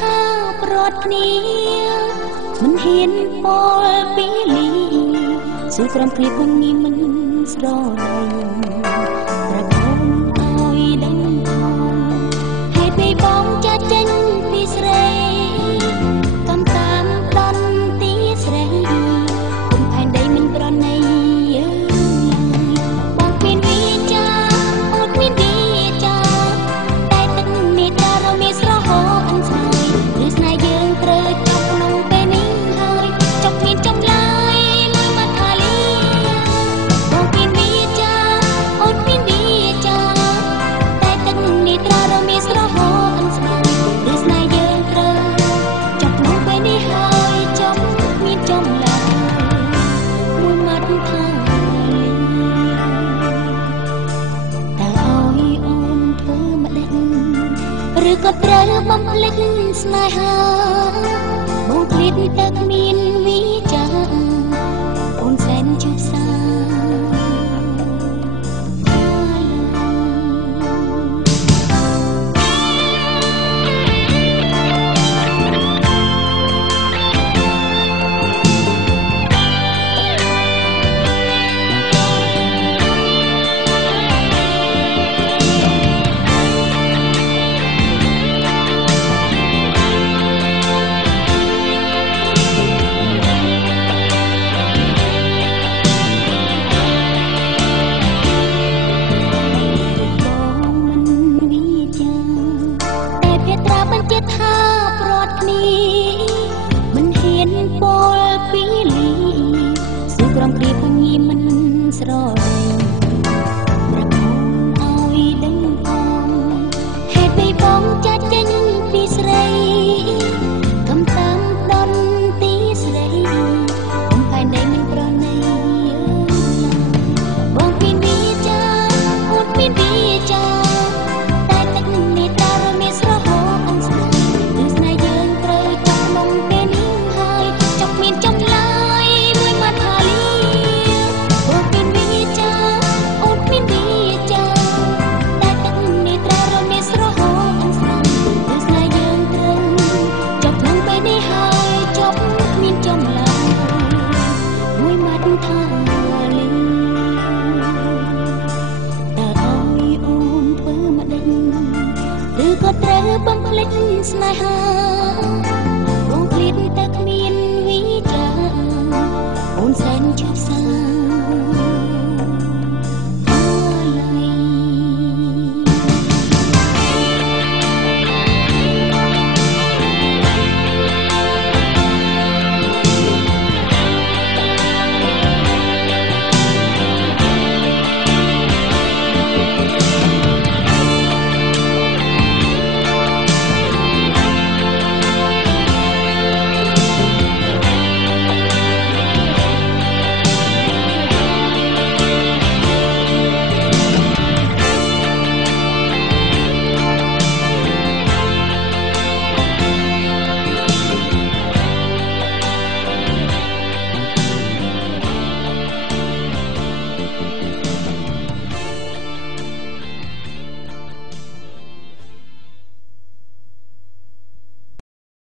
ថាប្រត់គ្នាមិនហ៊ានពលពីលីស៊ូក្រំព្រៀបនឹងនេះមិនស្រលាញ់ប្រកូនឲ្យដឹងផងហេតុពីបងចាត់ចេញពីស្រីកំតាមដន់ទីស្រីគុំផែនដីមិនប្រណីបងមានវាចាអូនមានវាចាតែទឹកនេះតារមានស្រហោអន់ស្នេហ៍ឬស្នេហ៍យើងត្រូវចប់ក្នុងពេលនេះហើយចប់មានចំឡាយមួយមកថាលីបងមានវាចាអូនមានវាចាតែទឹកនេះតារមានស្រហោអន់ស្នេហ៍ឬស្នេហ៍យើងត្រូវចប់ក្នុងពេលនេះហើយចប់មានចំឡាយមួយមកថាលីតើឲ្យអូនធ្វើម្ដេចឬក៏ត្រូវបំភ្លេចស្នេហាបងឃ្លាតតែគ្មានវិចារអូនសែនជឿសាថាប្រត់គ្នាមិនហ៊ានពលពីលីស៊ូក្រំព្រៀបងីមិនស្រលាញ់ប្រកូនឲ្យដឹងផងហេតុពីបងចាត់ចេញពីស្រីកំតាមដន់ទីស្រីកំផែនដីមិនប្រណីបងមានវាចាអូនមានវាចាតែទឹកនេះតារមានស្រហោអន់ស្នេហ៍ថាលីតើឲ្យអូនធ្វើម្ដេចឬក៏ត្រូវបំភ្លេចស្នេហា